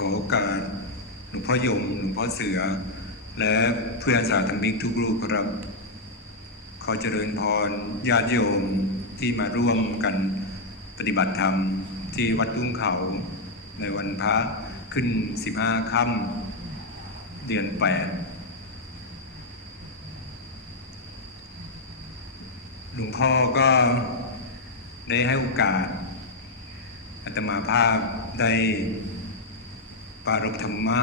ขอโอกาสหลวงพ่อยมหลวงพ่อเสือ และเพื่อนสาธมิกทุกรูปครับ ขอเจริญพรญาติโยมที่มาร่วมกันปฏิบัติธรรมที่วัดตุ้งเขาในวันพระขึ้น 15 ค่ำเดือน 8 หลวงพ่อก็ได้ให้โอกาสอาตมาภาพได้ ปารภธรรมะ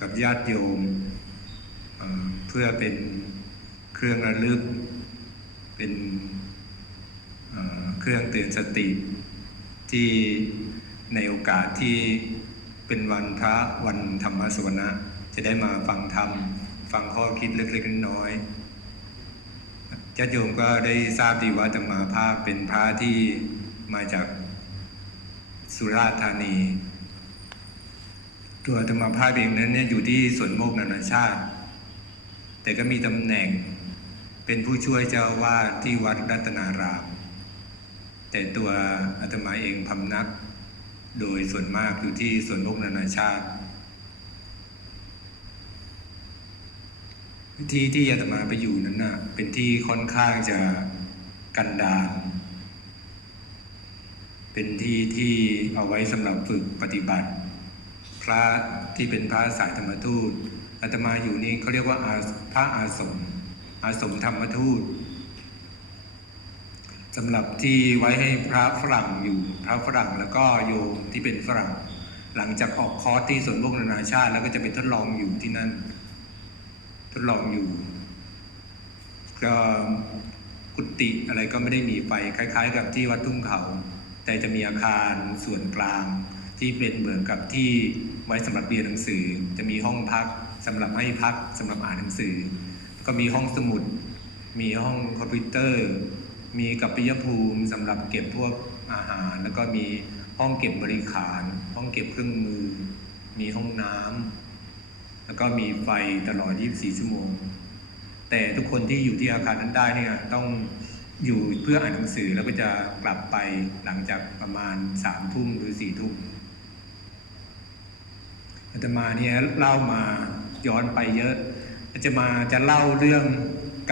กับญาติโยมเเพื่อเป็นเครื่องระลึก เป็นเเครื่องเตือนสติที่ในโอกาสที่เป็นวันพระวันธรรมสวนะ จะได้มาฟังธรรม ฟังข้อคิดเล็กๆน้อยๆญาติโยมก็ได้ทราบดีว่าธรรมาภาพเป็นพระที่มาจากสุราษฎร์ธานี ตัวธรรมาภาพเองนั้นเนี่ยอยู่ที่สวนโมกนานาชาติ แต่ก็มีตำแหน่งเป็นผู้ช่วยเจ้าวาดที่วัดรัตนาราม แต่ตัวอาตมาเองพำนัก โดยส่วนมากอยู่ที่สวนโมกนานาชาติที่ที่อาตมาไปอยู่นั้นน่ะเป็นที่ค่อนข้างจะกันดารเป็นที่ที่เอาไว้สำหรับฝึกปฏิบัติ พระที่เป็นพระสายธรรมทูตอาตมาอยู่นี่เขาเรียกว่าอาพระอาสม อาสมธรรมทูตสำหรับที่ไว้ให้พระฝรั่งอยู่พระฝรั่งแล้วก็โยมที่เป็นฝรั่ง หลังจากออกคอร์สที่สวนโลกนานาชาติ แล้วก็จะไปทดลองอยู่ที่นั่น ทดลองอยู่ ก็กุฏิอะไรก็ไม่ได้มีไฟคล้าย ๆ กับที่วัดทุ่งเขา แต่จะมีอาคารส่วนกลาง ที่เป็นเหมือนกับที่ไว้สำหรับเรียนหนังสือ จะมีห้องพักสำหรับให้พักสำหรับอ่านหนังสือ ก็มีห้องสมุด มีห้องคอมพิวเตอร์ มีกัปปิยภูมิสำหรับเก็บพวกอาหาร แล้วก็มีห้องเก็บบริขาร ห้องเก็บเครื่องมือ มีห้องน้ำแล้วก็มีไฟตลอด 24 ชั่วโมง แต่ทุกคนที่อยู่ที่อาคารนั้นได้เนี่ยต้องอยู่เพื่ออ่านหนังสือแล้วก็จะกลับไปหลังจากประมาณสามทุ่มหรือสี่ทุ่ม อาตมาเนี่ยเล่ามาย้อนไปเยอะอาตมาจะเล่าเรื่อง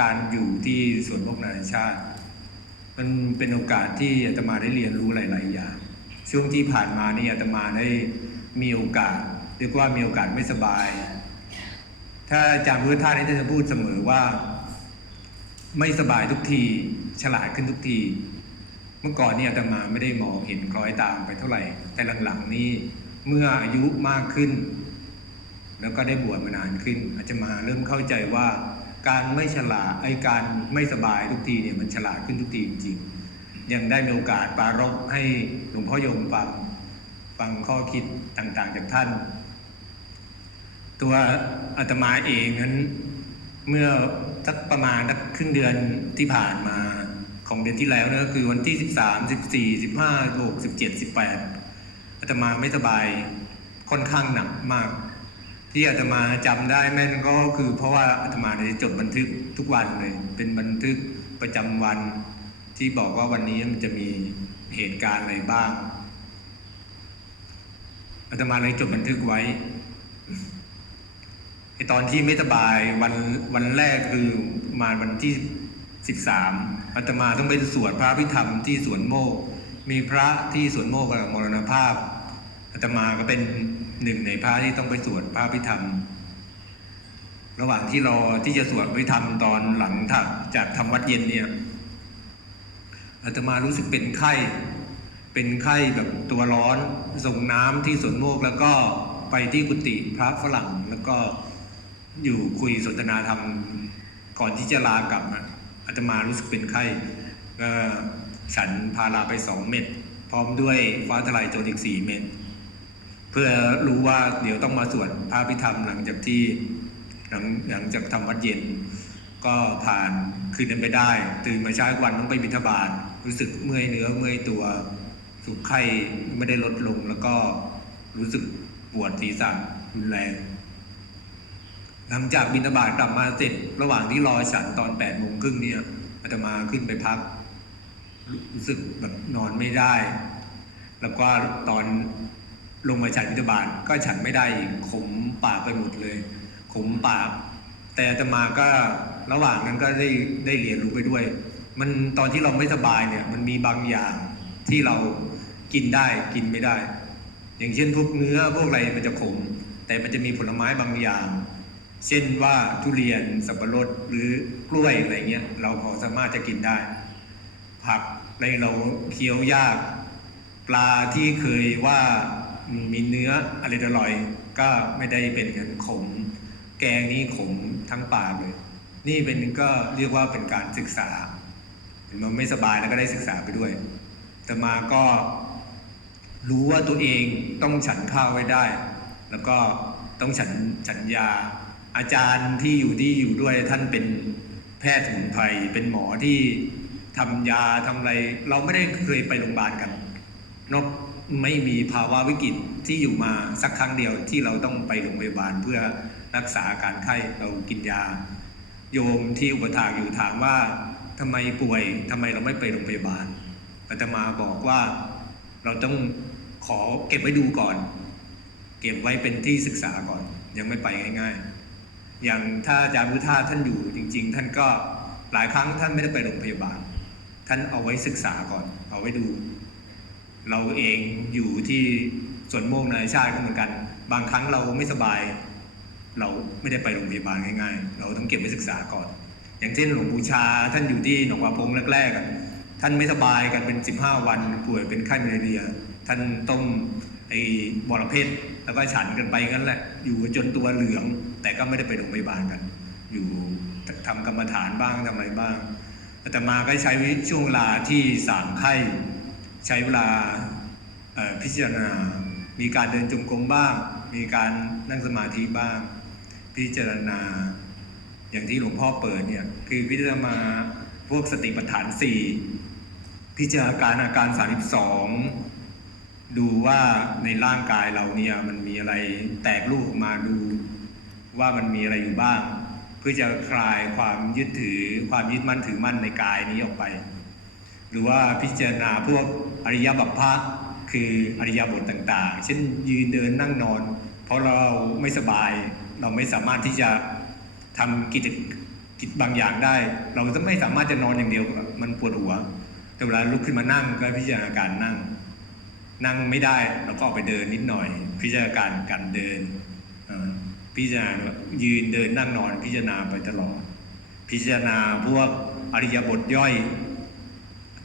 การอยู่ที่สวนพวกนานาชาติ มันเป็นโอกาสที่อาตมาได้เรียนรู้หลาย ๆ อย่าง ช่วงที่ผ่านมานี่อาตมาได้มีโอกาสเรียกว่ามีโอกาสไม่สบาย ถ้าอาจารย์พุทธทาสนี่ท่านจะพูดเสมอว่า ไม่สบายทุกที ฉลาดขึ้นทุกที เมื่อก่อนเนี่ยอาตมาไม่ได้มองเห็นคล้อยตามไปเท่าไหร่ แต่หลัง ๆ นี่ เมื่ออายุมากขึ้น แล้วก็ได้บวชมานานขึ้น อาจจะมาเริ่มเข้าใจว่าการไม่ฉลาดไอ้การไม่สบายทุกทีเนี่ยมันฉลาดขึ้นทุกทีจริงยังได้มีโอกาสปรารภให้หลวงพ่อยมฟังฟังข้อคิดต่างๆจากท่าน ตัวอาตมาเองนั้นเมื่อสักประมาณสักครึ่งเดือนที่ผ่านมาของเดือนที่แล้วนะก็คือวันที่ 13 14 15 16 17 18 อาตมาไม่สบายค่อนข้างหนักมาก ที่อาตมาจำได้แม่นก็คือ เพราะว่าอาตมาได้จดบันทึกทุกวันเลย เป็นบันทึกประจำวัน ที่บอกว่าวันนี้มันจะมีเหตุการณ์อะไรบ้างอาตมาเลยจดบันทึกไว้ไอตอนที่ไม่สบายวันวันแรกคือมาวันที่สิบสามอาตมาต้องไปสวดพระพิธรรมที่สวนโมก มีพระที่สวนโมกกำลังมรณภาพอาตมาก็เป็นหนึ่งในพระที่ต้องไปสวดพระพิธรรม ระหว่างที่รอที่จะสวดพิธรรมตอนหลังถักจากทำวัดเย็นเนี่ยอาตมารู้สึกเป็นไข้ เป็นไข้แบบตัวร้อนส่งน้ำที่สวนโมกแล้วก็ไปที่กุฏิพระฝรั่งแล้วก็อยู่คุยสนทนาธรรมก่อนที่จะลากลับอะอาตมารู้สึกเป็นไข้ก็ ฉันพาราไปสองเม็ดพร้อมด้วยฟ้าทลายโจรอีกสี่เม็ดเพื่อรู้ว่าเดี๋ยวต้องมาสวดพระพิธรรมหลังจากที่หลังหลังจากทำวัดเย็น ก็ผ่านคืนนั้นไปได้ ตื่นมาเช้าวันต้องไปบิณฑบาตรู้สึกเมื่อยเนื้อเมื่อยตัวสุขไข้ไม่ได้ลดลงแล้วก็รู้สึกปวดศีรษะรุนแรงหลังจากบินบาตกลับมาเสร็จ ระหว่างที่รอฉันตอนแปดโมงครึ่งเนี่ยอาตมาขึ้นไปพัก รู้สึกแบบนอนไม่ได้ แล้วก็ตอนลงมาฉันบิณฑบาตก็ฉันไม่ได้ขมปากไปหมดเลย ขมปาก แต่อาตมาก็ระหว่างนั้นก็ได้ได้เรียนรู้ไปด้วย มันตอนที่เราไม่สบายเนี่ย มันมีบางอย่างที่เรากินได้กินไม่ได้ อย่างเช่นพวกเนื้อพวกอะไรมันจะขม แต่มันจะมีผลไม้บางอย่าง เช่นว่าทุเรียนสับปะรดหรือกล้วยอะไรเงี้ยเราพอสามารถจะกินได้ ผัก ในเราเคี้ยวยาก ปลาที่เคยว่ามีเนื้ออะไรอร่อย ก็ไม่ได้เป็นกันขม แกงนี้ขมทั้งปากเลย นี่เป็นก็เรียกว่าเป็นการศึกษา มันไม่สบายแล้วก็ได้ศึกษาไปด้วย แต่มาก็รู้ว่าตัวเองต้องฉันข้าวไว้ได้ แล้วก็ต้องฉันฉันยา อาจารย์ที่อยู่ที่อยู่ด้วยท่านเป็นแพทย์สมุนไพรเป็นหมอที่ ทำยาทำอะไร เราไม่ได้เคยไปโรงพยาบาลกันนกไม่มีภาวะวิกฤตที่อยู่มาสักครั้งเดียวที่เราต้องไปโรงพยาบาลเพื่อรักษาอาการไข้เรากินยา โยมที่อุปถากอยู่ถามว่าทำไมป่วยทำไมเราไม่ไปโรงพยาบาลอาตมาบอกว่าเราต้องขอเก็บไว้ดูก่อน เก็บไว้เป็นที่ศึกษาก่อน ยังไม่ไปง่าย ๆ อย่างถ้าอาจารย์พุทธาท่านอยู่จริง ๆ ท่านก็หลายครั้งท่านไม่ได้ไปโรงพยาบาล ท่านเอาไว้ศึกษาก่อน เอาไว้ดู เราเองอยู่ที่ส่วนโมกนานชาติก็เหมือนกัน บางครั้งเราไม่สบาย เราไม่ได้ไปโรงพยาบาลง่ายๆ เราต้องเก็บไว้ศึกษาก่อน อย่างเช่นหลวงปู่ชาท่านอยู่ที่หนองวาพงแรกๆท่านไม่สบายกันเป็น 15 วันป่วยเป็นไข้มาลาเรีย ท่านต้มไอ้บอระเพ็ดแล้วก็ฉันกันไปงั้นแหละ อยู่จนตัวเหลือง แต่ก็ไม่ได้ไปโรงพยาบาลกัน อยู่ทำกรรมฐานบ้างทำอะไรบ้าง อาตมาก็ใช้ช่วงเวลาที่สามไข้ ใช้เวลาพิจารณา มีการเดินจงกรมบ้าง มีการนั่งสมาธิบ้าง พิจารณา อย่างที่หลวงพ่อเปิดเนี่ย คือพิจารณาพวกสติปัฏฐานสี่พิจารณาการอาการสามสิบสองดูว่าในร่างกายเราเนี่ยมันมีอะไรแตกลูกออกมาดูว่ามันมีอะไรอยู่บ้าง เพื่อจะคลายความยึดถือความยึดมั่นถือมั่นในกายนี้ออกไป หรือว่าพิจารณาพวกอริยบัพพะคืออริยบทต่างๆ เช่นยืนเดินนั่งนอน เพราะเราไม่สบายเราไม่สามารถที่จะทำกิจกิจบางอย่างได้ เราจะไม่สามารถจะนอนอย่างเดียวมันปวดหัว แต่เวลาลุกขึ้นมานั่งก็พิจารณาการนั่ง นั่งไม่ได้เราก็ออกไปเดินนิดหน่อย พิจารณาการการเดิน พิจารณายืนเดินนั่งนอนพิจารณาไปตลอด พิจารณาพวกอริยบทย่อย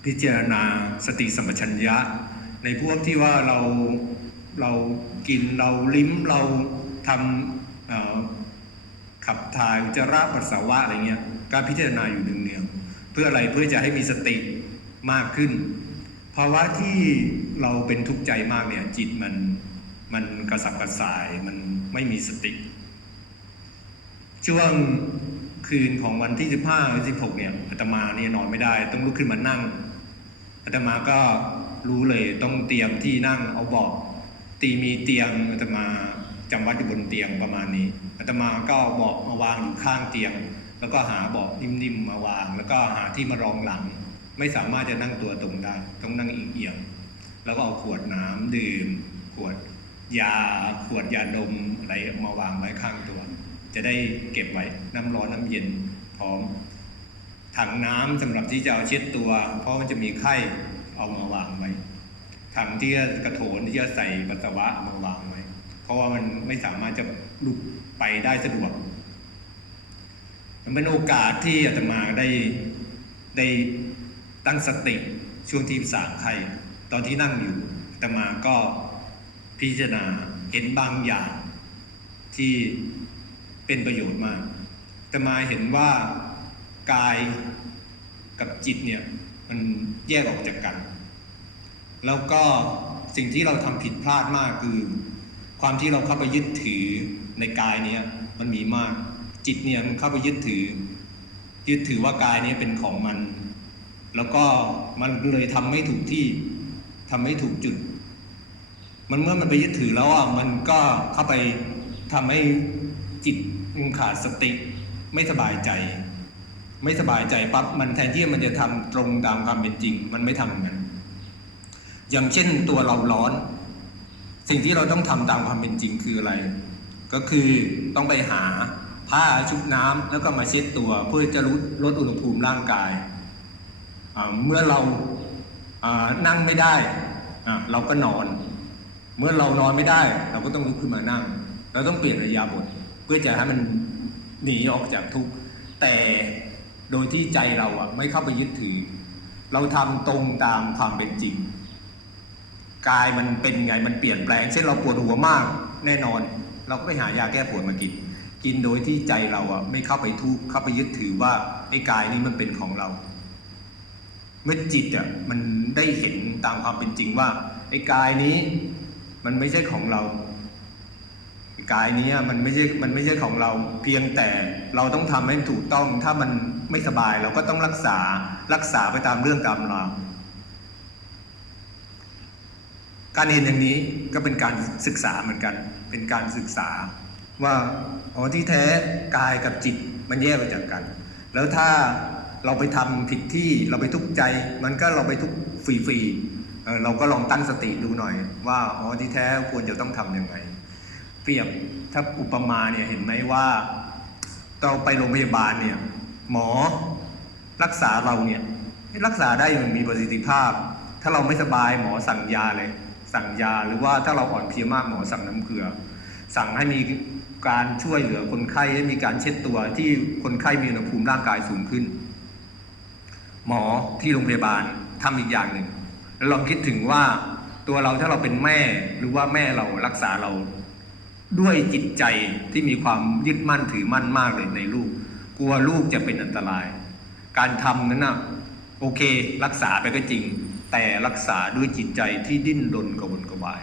พิจารณาสติสัมปชัญญะ ในพวกที่ว่าเราเรากินเราลิ้มเราทำขับถ่ายจจาระปัสสาวะอะไรเงี้ยการพิจารณาอยู่เนืองเพื่ออะไรเพื่อจะให้มีสติมากขึ้นภาวะที่เราเป็นทุกข์ใจมากเนี่ยจิตมันมันกระสับกระส่ายมันไม่มีสติ ช่วงคืนของวันที่ 15หรือ16 เนี่ยอาตมาเนี่ยนอนไม่ได้ ต้องลุกขึ้นมานั่งอาตมาก็รู้เลยต้องเตรียมที่นั่งเอาเบอกตีมีเตียงอาตมาจำวัดอยู่บนเตียงประมาณนี้อาตมาก็เอาเบอกมาวางอยู่ข้างเตียง แล้วก็หาเบอกนิ่มๆมาวาง แล้วก็หาที่มารองหลัง ไม่สามารถจะนั่งตัวตรงได้ต้องนั่งเอียงๆแล้วก็เอาขวดน้ำดื่ม ขวดยาขวดยาดมอะไรมาวางไว้ข้างตัว จะได้เก็บไว้น้ำร้อนน้ำเย็นพร้อม ถังน้ำสำหรับที่จะเอาเช็ดตัว เพราะมันจะมีไข้เอามาวางไว้ถังที่จะกระโถนที่จะใส่ปัสสาวะมาวางไว้ เพราะว่ามันไม่สามารถจะลุกไปได้สะดวก มันเป็นโอกาสที่อาตมาได้ได้ตั้งสติช่วงที่สามไข้ตอนที่นั่งอยู่อาตมาก็พิจารณาเห็นบางอย่างที่ เป็นประโยชน์มากอาตมาเห็นว่ากายกับจิตเนี่ยมันแยกออกจากกัน แล้วก็สิ่งที่เราทำผิดพลาดมากคือ ความที่เราเข้าไปยึดถือในกายเนี้ยมันมีมาก จิตเนี่ยมันเข้าไปยึดถือ ยึดถือว่ากายนี้เป็นของมัน แล้วก็มันเลยทำไม่ถูกที่ทำไม่ถูกจุด มันเมื่อมันไปยึดถือแล้วอะมันก็เข้าไปทำให้ จิตมันขาดสติไม่สบายใจ ไม่สบายใจปั๊บมันแทนที่มันจะทำตรงตามความเป็นจริง มันไม่ทำอย่างนั้นอย่างเช่นตัวเราร้อน สิ่งที่เราต้องทำตามความเป็นจริงคืออะไร ก็คือต้องไปหาผ้าชุบน้ำแล้วก็มาเช็ดตัวเพื่อจะลดลดอุณหภูมิร่างกาย เมื่อเรานั่งไม่ได้ เราก็นอน เมื่อเรานอนไม่ได้ เราก็ต้องลุกขึ้นมานั่ง เราต้องเปลี่ยนระยะบท เพื่อจะให้มันหนีออกจากทุกข์แต่โดยที่ใจเราอะไม่เข้าไปยึดถือ เราทำตรงตามความเป็นจริงกายมันเป็นไงมันเปลี่ยนแปลง เช่นเราปวดหัวมากแน่นอน เราก็ไปหายาแก้ปวดมากิน กินโดยที่ใจเราอะไม่เข้าไปทุกข์เข้าไปยึดถือว่าไอ้กายนี้มันเป็นของเรา เมื่อจิตอะมันได้เห็นตามความเป็นจริงว่าไอ้กายนี้มันไม่ใช่ของเรา กายนี้มันไม่ใช่มันไม่ใช่ของเราเพียงแต่เราต้องทำให้ถูกต้องถ้ามันไม่สบายเราก็ต้องรักษารักษาไปตามเรื่องตามราวการเห็นอย่างนี้ก็เป็นการศึกษาเหมือนกัน เป็นการศึกษาว่าอ๋อที่แท้กายกับจิตมันแยกออกจากกัน แล้วถ้าเราไปทำผิดที่เราไปทุกข์ใจ มันก็เราไปทุกข์ฟรีๆเเราก็ลองตั้งสติดูหน่อย ว่าอ๋อที่แท้ควรจะต้องทำยังไง เปรียบถ้าอุปมาเนี่ยเห็นไหมว่าเราไปโรงพยาบาลเนี่ยหมอรักษาเราเนี่ยรักษาได้อย่างมีประสิทธิภาพ ถ้าเราไม่สบายหมอสั่งยาเลย สั่งยาหรือว่าถ้าเราอ่อนเพลียมากหมอสั่งน้ำเกลือ สั่งให้มีการช่วยเหลือคนไข้ให้มีการเช็ดตัวที่คนไข้มีอุณหภูมิร่างกายสูงขึ้น หมอที่โรงพยาบาลทำอีกอย่างหนึ่งแล้วลองคิดถึงว่าตัวเราถ้าเราเป็นแม่หรือว่าแม่เรารักษาเรา ด้วยจิตใจที่มีความยึดมั่นถือมั่นมากเลยในลูก กลัวลูกจะเป็นอันตราย การทำนั้นนะโอเค รักษาไปก็จริง แต่รักษาด้วยจิตใจที่ดิ้นรนกระวนกระวาย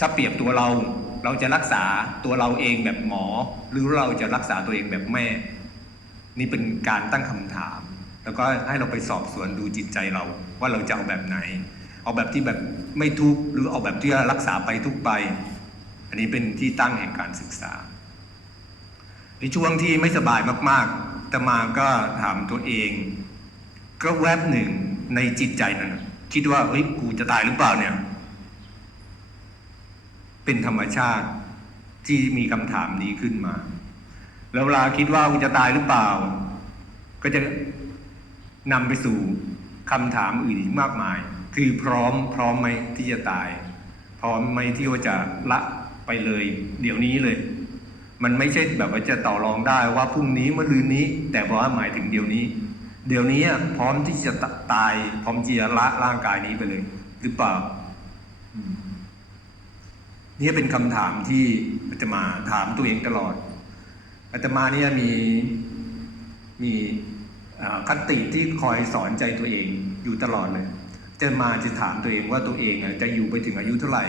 ถ้าเปรียบตัวเราเราจะรักษาตัวเราเองแบบหมอ หรือเราจะรักษาตัวเองแบบแม่ นี่เป็นการตั้งคำถาม แล้วก็ให้เราไปสอบสวนดูจิตใจเราว่าเราจะเอาแบบไหน เอาแบบที่แบบไม่ทุกข์หรือเอาแบบที่รักษาไปทุกไป อันนี้เป็นที่ตั้งแห่งการศึกษา ในช่วงที่ไม่สบายมากๆตมาก็ถามตัวเอง ก็แวบหนึ่งในจิตใจนั้นน่ะคิดว่าเฮ้ยกูจะตายหรือเปล่าเนี่ย เป็นธรรมชาติที่มีคำถามนี้ขึ้นมา แล้วเวลาคิดว่ากูจะตายหรือเปล่า ก็จะนำไปสู่คำถามอื่นอีกมากมาย คือพร้อมพร้อมไหมที่จะตาย พร้อมไหมที่ว่าจะละ ไปเลย เดี๋ยวนี้เลย มันไม่ใช่แบบว่าจะต่อรองได้ว่าพรุ่งนี้มะรืนนี้ แต่ว่าหมายถึงเดี๋ยวนี้ เดี๋ยวนี้อะพร้อมที่จะตายพร้อมที่จะละร่างกายนี้ไปเลย หรือเปล่านี่เป็นคำถามที่อาตมาถามตัวเองตลอดอาตมาเนี่ยมีมีคติที่คอยสอนใจตัวเองอยู่ตลอดเลยจะมาจะถามตัวเองว่าตัวเองอะจะอยู่ไปถึงอายุเท่าไหร่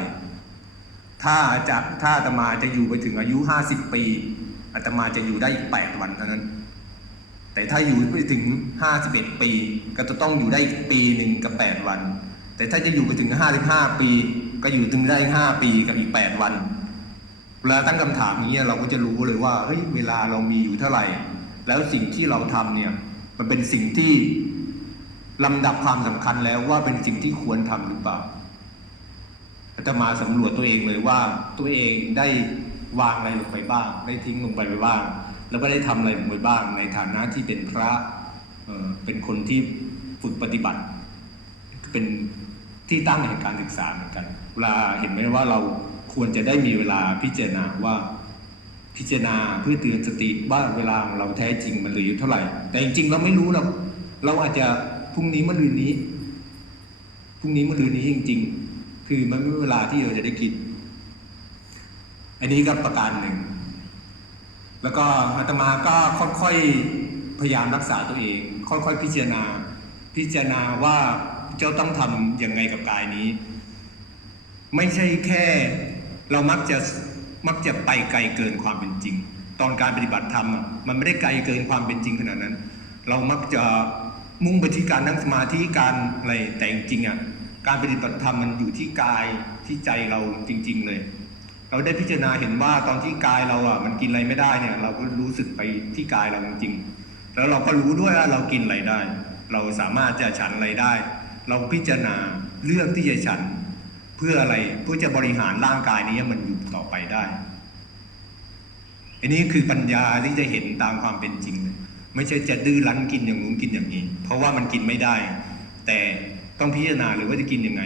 ถ้าจะถ้าอาตมาจะอยู่ไปถึงอายุห้าสิบปีอาตมาจะอยู่ได้อีกแปดวันเท่านั้น แต่ถ้าอยู่ไปถึงห้าสิบเอ็ดปี ก็จะต้องอยู่ได้อีกปีหนึ่งกับแปดวัน แต่ถ้าจะอยู่ไปถึงห้าสิบห้าปี ก็อยู่ถึงได้ห้าปีกับอีกแปดวันเวลาตั้งคำถามนี้เราก็จะรู้เลยว่าเฮ้ยเวลาเรามีอยู่เท่าไหร่ แล้วสิ่งที่เราทำเนี่ยมันเป็นสิ่งที่ลำดับความสำคัญแล้วว่าเป็นสิ่งที่ควรทำหรือเปล่า อาตมาสำรวจตัวเองเลยว่าตัวเองได้วางอะไรลงไปบ้าง ได้ทิ้งลงไปไปบ้าง แล้วก็ได้ทำอะไรลงไปบ้าง ในฐานะที่เป็นพระเเป็นคนที่ฝึกปฏิบัติ เป็นที่ตั้งแห่งการศึกษาเหมือนกันเวลาเห็นไหมว่าเราควรจะได้มีเวลาพิจารณาว่าพิจารณาเพื่อเตือนสติว่าเวลาของเราแท้จริงมันเหลืออยู่เท่าไหร่ แต่จริงๆเราไม่รู้หรอกเราอาจจะพรุ่งนี้มะรืนนี้พรุ่งนี้มะรืนนี้จริง ๆ คือมันไม่มีเวลาที่เราจะได้คิดอันนี้ก็ประการหนึ่ง แล้วก็อาตมาก็ค่อยๆพยายามรักษาตัวเอง ค่อยๆพิจารณา พิจารณาว่าเจ้าต้องทำยังไงกับกายนี้ ไม่ใช่แค่เรามักจะมักจะไปไกลเกินความเป็นจริง ตอนการปฏิบัติธรรมมันไม่ได้ไกลเกินความเป็นจริงขนาดนั้น เรามักจะมุ่งไปที่การนั่งสมาธิการอะไรแต่จริงอะ การปฏิบัติธรรมมันอยู่ที่กายที่ใจเราจริง ๆ เลย เราได้พิจารณาเห็นว่าตอนที่กายเราอะมันกินอะไรไม่ได้เนี่ย เราก็รู้สึกไปที่กายเราจริงๆแล้วเราก็รู้ด้วยว่าเรากินอะไรได้ เราสามารถจะฉันอะไรได้ เราพิจารณาเลือกที่จะฉันเพื่ออะไรเพื่อจะบริหารร่างกายนี้มันอยู่ต่อไปได้ อันนี้คือปัญญาที่จะเห็นตามความเป็นจริง ไม่ใช่จะดื้อรั้นกินอย่างนู้นกินอย่างนี้ เพราะว่ามันกินไม่ได้ แต่ ต้องพิจารณาหรือว่าจะกินยังไง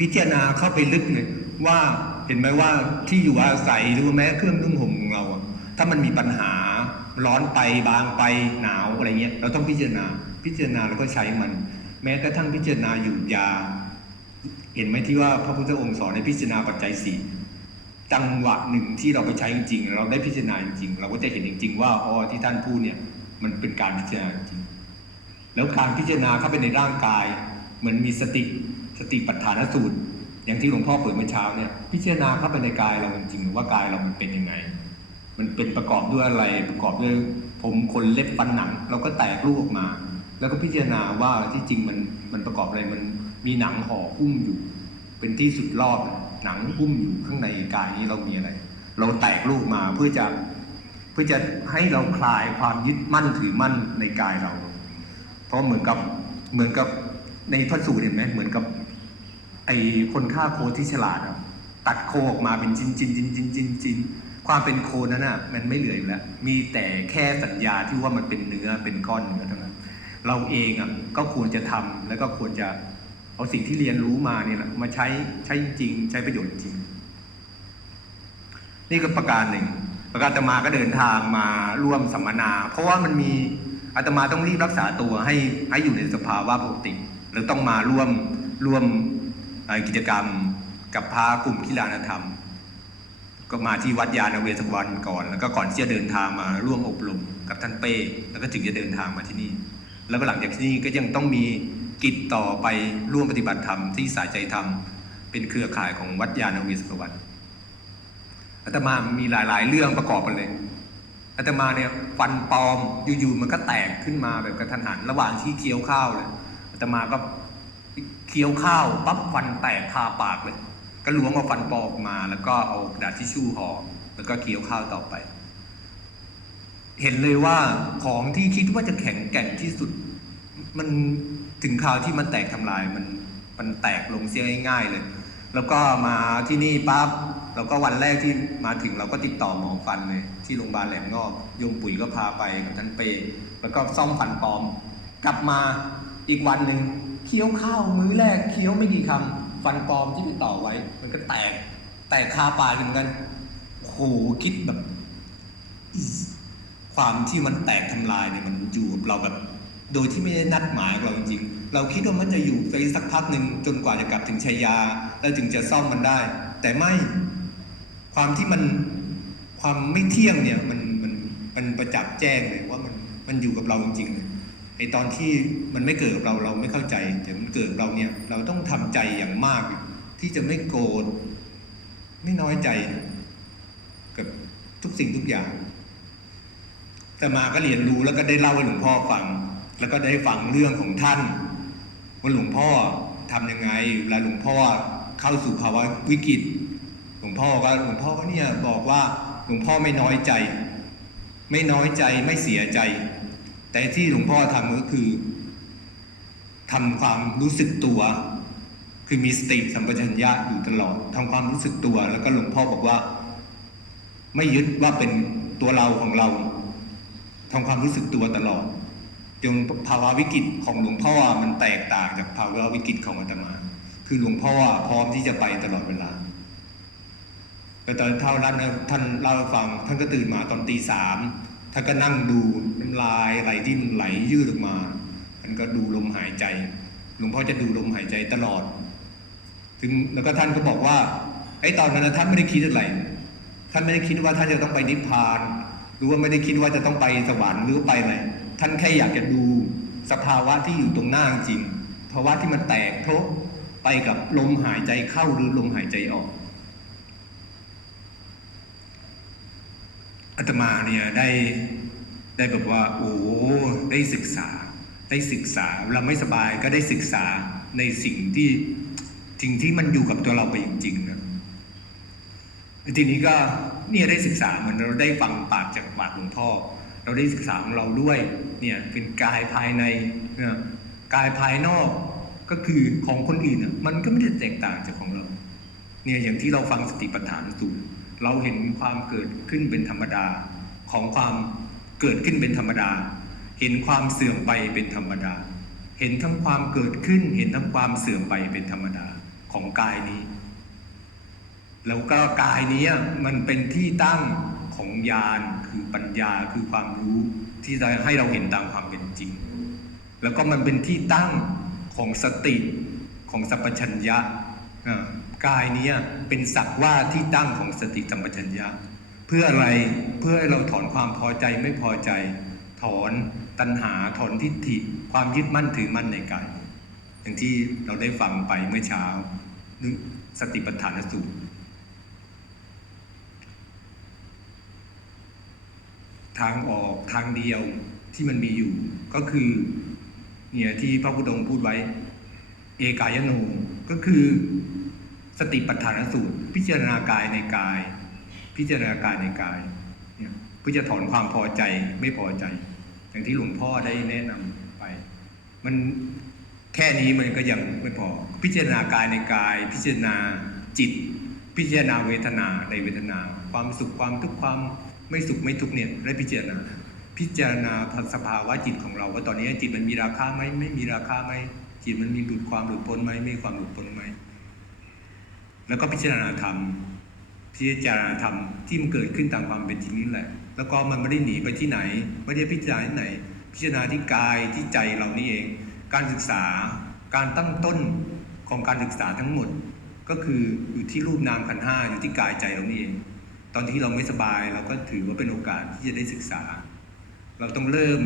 พิจารณาเข้าไปลึกเลยว่าเห็นไหมว่าที่อยู่อาศัยหรือแม้เครื่องนุ่งห่มของเราถ้ามันมีปัญหาร้อนไปบางไปหนาวอะไรเงี้ย เราต้องพิจารณา พิจารณาแล้วก็ใช้มัน แม้กระทั่งพิจารณาหยุดยา เห็นไหมที่ว่าพระพุทธองค์สอนให้พิจารณาปัจจัยสี่จังหวะหนึ่งที่เราไปใช้จริง เราได้พิจารณาจริง เราก็จะเห็นจริง ๆ ว่าอ๋อที่ท่านพูดเนี่ยมันเป็นการพิจารณาจริง แล้วการพิจารณาเข้าไปในร่างกาย เหมือนมีสติสติปัฏฐานสูตร อย่างที่หลวงพ่อเปิดเมื่อเช้าเนี่ยพิจารณาเข้าไปในกายเราจริงๆว่ากายเรามันเป็นยังไง มันเป็นประกอบด้วยอะไรประกอบด้วยผมขนเล็บฟันหนัง เราก็แตกรูปออกมา แล้วก็พิจารณาว่าที่จริงมันมันประกอบอะไรมันมีหนังห่อหุ้มอยู่ เป็นที่สุดรอบหนังหุ้มอยู่ข้างในกายนี้เรามีอะไร เราแตกรูปมาเพื่อจะเพื่อจะให้เราคลายความยึดมั่นถือมั่นในกายเรา เพราะเหมือนกับเหมือนกับในพระสูตรเห็นไหมเหมือนกับ ไอ้คนฆ่าโคที่ฉลาดอะตัดโคออกมาเป็นชิ้นชิ้นชิ้นชิ้นชิ้นชิ้นความเป็นโคนั้นน่ะมันไม่เหลืออยู่แล้ว มีแต่แค่สัญญาที่ว่ามันเป็นเนื้อเป็นก้อนเนื้อเท่านั้น เราเองอะก็ควรจะทำแล้วก็ควรจะเอาสิ่งที่เรียนรู้มาเนี่ยแหละมาใช้ใช้จริงใช้ประโยชน์จริง นี่ก็ประการหนึ่ง ประการอาตมาก็เดินทางมาร่วมสัมมนา เพราะว่ามันมี อาตมาต้องรีบรักษาตัวให้ให้อยู่ในสภาวะปกติแล้วต้องมาร่วมร่วมกิจกรรมกับพากลุ่มกีฬานธรรม ก็มาที่วัดยาณเวศวันก่อน แล้วก็ก่อนที่จะเดินทางมาร่วมอบรมกับท่านเป้ แล้วก็ถึงจะเดินทางมาที่นี่ แล้วก็หลังจากที่นี่ก็ยังต้องมีกิจต่อไปร่วมปฏิบัติธรรมที่สายใจธรรม เป็นเครือข่ายของวัดยาณเวศวันอาตมามีหลาย ๆ เรื่องประกอบกันเลย อาตมาเนี่ยฟันปลอมอยู่ๆมันก็แตกขึ้นมาแบบกระทันหันระหว่างที่เคี้ยวข้าวเลยอาตมาก็เคี้ยวข้าวปั๊บฟันแตกคาปากเลย ก็ล้วงเอาฟันปลอมออกมา แล้วก็เอากระดาษทิชชู่ห่อแล้วก็เคี้ยวข้าวต่อไป เห็นเลยว่าของที่คิดว่าจะแข็งแกร่งที่สุด มันถึงคราวที่มันแตกทำลายมันมันแตกลงเสียง่ายๆเลย แล้วก็มาที่นี่ปั๊บ แล้วก็วันแรกที่มาถึงเราก็ติดต่อหมอฟันเลยที่โรงพยาบาลแหลมงอกโยมปุ๋ยก็พาไปกับท่านเปแล้วก็ซ่อมฟันปลอม กลับมาอีกวันหนึ่งเคี้ยวข้าวมื้อแรกเคี้ยวไม่กี่คำฟันปลอมที่ไปต่อไว้ มันก็แตกแตกคาปากเหมือนกันโหคิดแบบ ความที่มันแตกทำลายเนี่ยมันอยู่กับเราแบบ โดยที่ไม่ได้นัดหมายเราจริงๆเราคิดว่ามันจะอยู่ไปสักพักหนึ่งจนกว่าจะกลับถึงชัยยา แล้วถึงจะซ่อมมันได้ แต่ไม่ ความที่มันความไม่เที่ยงเนี่ยมันมันมันประจักษ์แจ้งเลยว่ามันมันอยู่กับเราจริงๆเลยไอตอนที่มันไม่เกิดกับเราเราไม่เข้าใจแต่มันเกิดกับเราเนี่ย เราต้องทำใจอย่างมาก ที่จะไม่โกรธไม่น้อยใจกับทุกสิ่งทุกอย่าง แต่มาก็เรียนรู้แล้วก็ได้เล่าให้หลวงพ่อฟัง แล้วก็ได้ฟังเรื่องของท่านว่าหลวงพ่อทำยังไงเวลาหลวงพ่อเข้าสู่ภาวะวิกฤต หลวงพ่อก็หลวงพ่อก็เนี่ยบอกว่าหลวงพ่อไม่น้อยใจ ไม่น้อยใจไม่เสียใจ แต่ที่หลวงพ่อทำก็คือทำความรู้สึกตัว คือมีสติสัมปชัญญะอยู่ตลอดทำความรู้สึกตัว แล้วก็หลวงพ่อบอกว่า ไม่ยึดว่าเป็นตัวเราของเราทำความรู้สึกตัวตลอดจนภาวะวิกฤตของหลวงพ่อมันแตกต่างจากภาวะวิกฤตของอาตมา คือหลวงพ่อพร้อมที่จะไปตลอดเวลา แต่ตอนเท่านั้นนะท่านเล่าให้ฟัง ท่านก็ตื่นมาตอนตีสามท่านก็นั่งดูน้ำลายไหลที่มันไหลยืดออกมาท่านก็ดูลมหายใจ หลวงพ่อจะดูลมหายใจตลอด ถึงแล้วก็ท่านก็บอกว่าไอ้ตอนนั้นท่านไม่ได้คิดอะไร ท่านไม่ได้คิดว่าท่านจะต้องไปนิพพาน หรือว่าไม่ได้คิดว่าจะต้องไปสวรรค์หรือไปอะไร ท่านแค่อยากจะดูสภาวะที่อยู่ตรงหน้าจริงภาวะที่มันแตกเพราะไปกับลมหายใจเข้าหรือลมหายใจออก อาตมาเนี่ยได้ได้แบบว่าโอ้ได้ศึกษาได้ศึกษาเราไม่สบายก็ได้ศึกษาในสิ่งที่สิ่งที่มันอยู่กับตัวเราไปจริงๆนะทีนี้ก็เนี่ยได้ศึกษาเหมือนเราได้ฟังปากจากปากหลวงพ่อ เราได้ศึกษาของเราด้วยเนี่ยเป็นกายภายในเนี่ยกายภายนอกก็คือของคนอื่นน่ะมันก็ไม่ได้แตกต่างจากของเรา เนี่ยอย่างที่เราฟังสติปัฏฐานสูตร เราเห็นความเกิดขึ้นเป็นธรรมดา ของความเกิดขึ้นเป็นธรรมดา เห็นความเสื่อมไปเป็นธรรมดา เห็นทั้งความเกิดขึ้น เห็นทั้งความเสื่อมไปเป็นธรรมดาของกายนี้ แล้วก็กายนี้มันเป็นที่ตั้งของญาณคือปัญญาคือความรู้ที่จะให้เราเห็นตามความเป็นจริง แล้วก็มันเป็นที่ตั้งของสติของสัพพัญญะ กายเนี้ยเป็นสักว่าที่ตั้งของสติสัมปชัญญะ เพื่ออะไรเพื่อให้เราถอนความพอใจไม่พอใจ ถอนตัณหาถอนทิฏฐิ ความยึดมั่นถือมั่นในกาย อย่างที่เราได้ฟังไปเมื่อเช้านึกสติปัฏฐานสูตรทางออกทางเดียวที่มันมีอยู่ก็คือเนี่ยที่พระพุทธองค์พูดไว้ เอกายโนก็คือ สติปัฏฐานสูตร พิจารณากายในกาย พิจารณากายในกายเนี่ยเพื่อจะถอนความพอใจไม่พอใจ อย่างที่หลวงพ่อได้แนะนำไป มันแค่นี้มันก็ยังไม่พอ พิจารณากายในกาย พิจารณาจิต พิจารณาเวทนาในเวทนา ความสุขความทุกข์ความไม่สุขไม่ทุกข์เนี่ยได้พิจารณา พิจารณาสภาวะจิตของเรา ว่าตอนนี้จิตมันมีราคาไหมไม่มีราคาไหมจิตมันมีหลุดความหลุดพ้นไหมไม่มีความหลุดพ้นไหม แล้วก็พิจารณาธรรม พิจารณาธรรมที่มันเกิดขึ้นตามความเป็นจริงนี่แหละ แล้วก็มันไม่ได้หนีไปที่ไหน ไม่ได้พิจารณาที่ไหน พิจารณาที่กายที่ใจเรานี่เอง การศึกษา การตั้งต้นของการศึกษาทั้งหมด ก็คืออยู่ที่รูปนามขันห้าอยู่ที่กายใจเรานี่เอง ตอนที่เราไม่สบายเราก็ถือว่าเป็นโอกาสที่จะได้ศึกษา เราต้องเริ่ม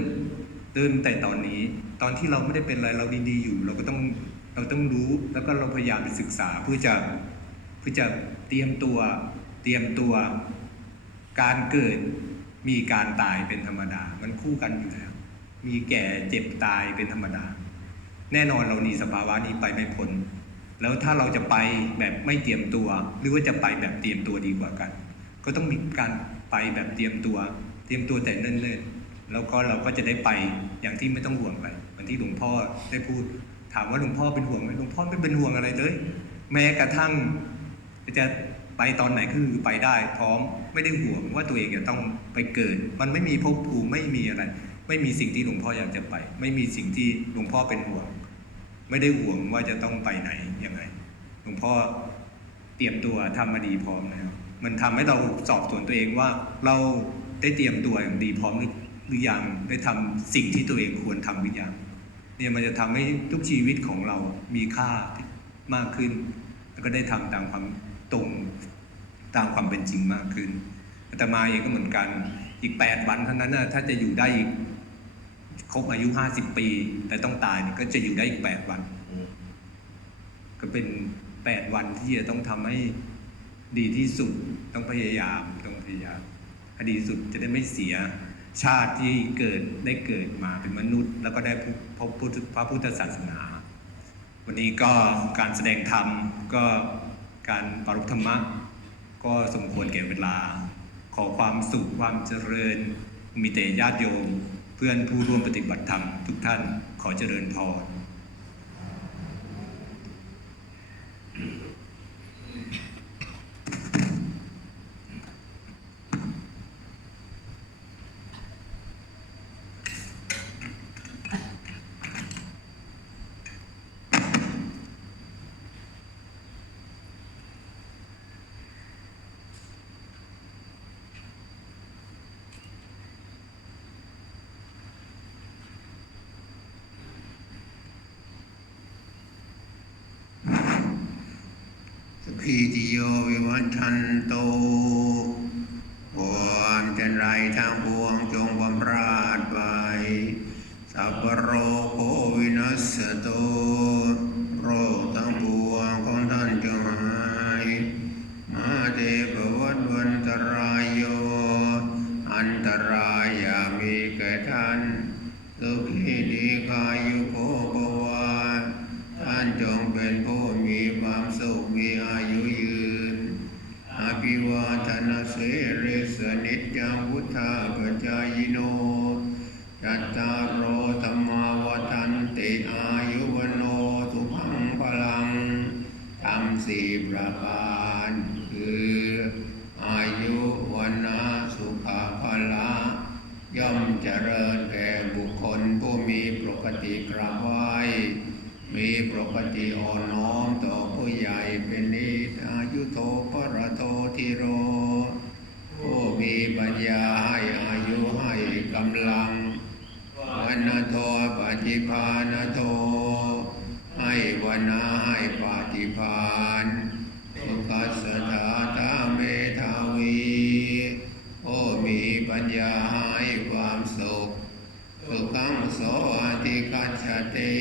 เริ่มแต่ตอนนี้ ตอนที่เราไม่ได้เป็นอะไรเราดีๆอยู่ เราก็ต้องเราต้องรู้แล้วก็เราพยายามไปศึกษาเพื่อจะ เพื่อจะเตรียมตัวเตรียมตัว การเกิดมีการตายเป็นธรรมดา มันคู่กันอยู่แล้ว มีแก่เจ็บตายเป็นธรรมดา แน่นอนเราหนีสภาวะนี้ไปไม่พ้นแล้วถ้าเราจะไปแบบไม่เตรียมตัว หรือว่าจะไปแบบเตรียมตัวดีกว่ากัน ก็ต้องมีการไปแบบเตรียมตัว เตรียมตัวแต่เนิ่นๆแล้วก็เราก็จะได้ไปอย่างที่ไม่ต้องห่วงอะไรเหมือนที่หลวงพ่อได้พูด ถามว่าหลวงพ่อเป็นห่วงไหมหลวงพ่อไม่เป็นห่วงอะไรเลย แม้กระทั่ง จะไปตอนไหนคือไปได้พร้อมไม่ได้ห่วงว่าตัวเองจะต้องไปเกิด มันไม่มีภพภูมิไม่มีอะไร ไม่มีสิ่งที่หลวงพ่ออยากจะไป ไม่มีสิ่งที่หลวงพ่อเป็นห่วง ไม่ได้ห่วงว่าจะต้องไปไหนยังไงหลวงพ่อเตรียมตัวทำมาดีพร้อมแล้วมันทำให้เราสอบสวนตัวเองว่าเราได้เตรียมตัวอย่างดีพร้อมหรือหรือยังได้ทำสิ่งที่ตัวเองควรทำหรือยังเนี่ยมันจะทำให้ทุกชีวิตของเรามีค่ามากขึ้น แล้วก็ได้ทำตามความ ตรงตามความเป็นจริงมากขึ้นอาตมาเองก็เหมือนกันอีกแปดวันเท่านั้นนะถ้าจะอยู่ได้อีกครบอายุห้าสิบปี แต่ต้องตายเนี่ยก็จะอยู่ได้อีกแปดวัน ก็เป็นแปดวันที่จะต้องทำให้ดีที่สุดต้องพยายามต้องพยายามให้ดีสุดจะได้ไม่เสียชาติที่เกิดได้เกิดมาเป็นมนุษย์ แล้วก็ได้พบพระพุทธศาสนา วันนี้ก็การแสดงธรรมก็ การปรุธรรมะ ก็สมควรแก่เวลา ขอความสุขความเจริญ มีแต่ญาติโยม เพื่อนผู้ร่วมปฏิบัติธรรมทุกท่านขอเจริญพร สุขีติโยวิวัชชันโตความจันไรทางปวงจงบำราดไปสัพพโรโควินัสสโต โรคทั้งปวงของท่านจงหาย มาเตปวัตวันตรายโย อันตรายอย่ามีแก่ท่านสุขีดีกายุโก จังวุธาปจายโนจัตตารโอธรรมาวทันติอายุวโนสุขังพลังทำสี่ประการคืออายุวันนะสุขภาละ ย่อมเจริญแก่บุคคลผู้มีปกติกราบไหว้มีปกติอ่อนน้อม ปฏิภาณโท ให้วนาให้ปฏิภาณสุขัสสถาตาเมธาวี โอมีปัญญาให้ความสุขสุขังโสอติกัจเติ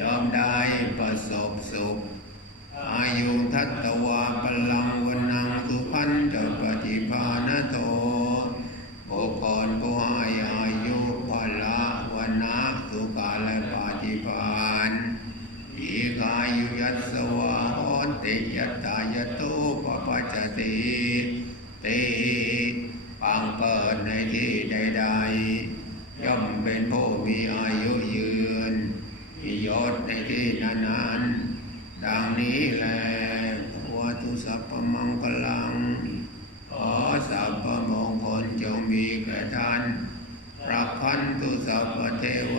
ยอมได้ประสบสุข เทว